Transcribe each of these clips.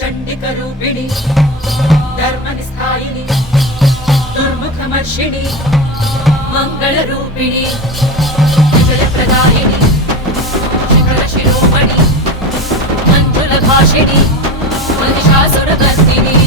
चण्डिकरूपिणि धर्मनिस्थायिनि दुर्मुखमर्षिणि मङ्गलरूपिणि विजयप्रदायिनि शिखरशिरोमणि मञ्जुलभाषिणि महिषासुरमर्दिनि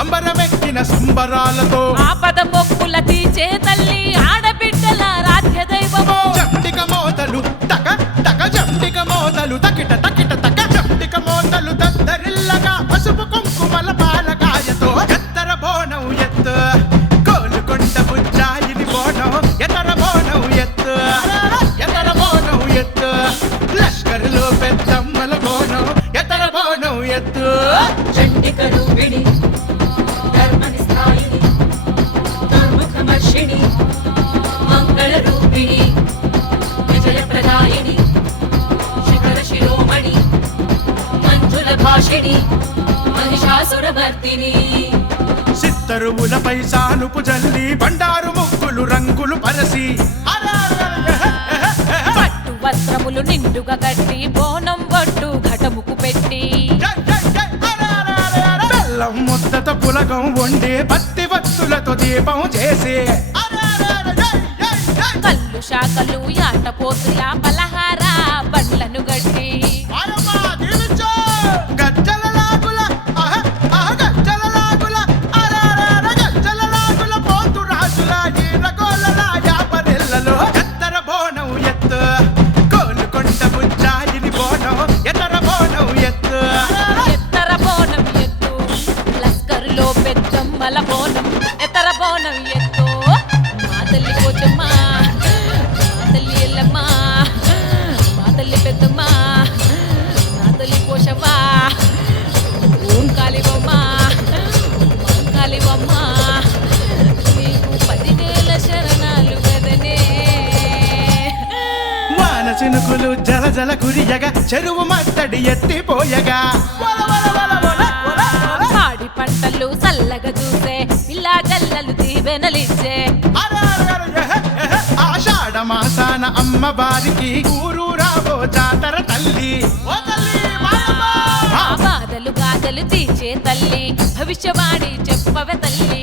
అంబరమెక్కిన సంబరాలతో ఆపద మొక్కుల తీర్చే తల్లి ఆడబిడ్డల రాజ్య దైవమో చండిక మోతలు తక తక చండిక మోతలు తకిట తకిట తక చండిక మోతలు దద్దరిల్లగా పసుపు కుంకుమల పాలకాయతో ఎత్తర బోనం ఎత్తు కోలుకొండ బుజ్జాయిని బోనం ఎత్తర బోనం ఎత్తు ఎత్తర బోనం ఎత్తు లష్కరులో పెద్దమ్మల బోనం ఎత్తర బోనం ఎత్తు చండిక రూపిణి మంగళరూపిణి విజయప్రదాయిని శిఖరశిరోమణి మంజులభాషిణి మహిషాసురమర్దిని సిత్తరువులపై సానుపు జల్లి బండారు ముగ్గులు రంగులు పరసి పట్టు వస్త్రములు నిండుగా కట్టి బోనం బొట్టు ఘటముకు పెట్టి బెల్లం ముద్దతో పులగం వండి పత్తి వత్తులతో దీపం చేసి కల్లు శాఖలు యాటపోతుల పలహార బండ్లను గట్టి మల బోనం ఎత్తర బోనం ఎత్తో మా తల్లి పోచమ్మ మా తల్లి ఎల్లమ్మ మా తల్లి పెద్దమ్మ నా తల్లి పోషవ్వ ఓం కాళివమ్మ కాళివమ్మ నీకు 10,000 శరణాలు కదనే వాన చినుకులు జల జల కురియగా చెరువు మత్తడి ఎత్తిపోయగా పాడి పంటలు చల్లగా చూసే పిల్లా జల్లలు దీవెనలిచ్చే ఆషాఢ మాసాన అమ్మ వారికి ఊరూరావో జాతర తల్లి ఆ బాధలు గాథలు తీర్చే తల్లి భవిష్యవాణి చెప్పవే తల్లి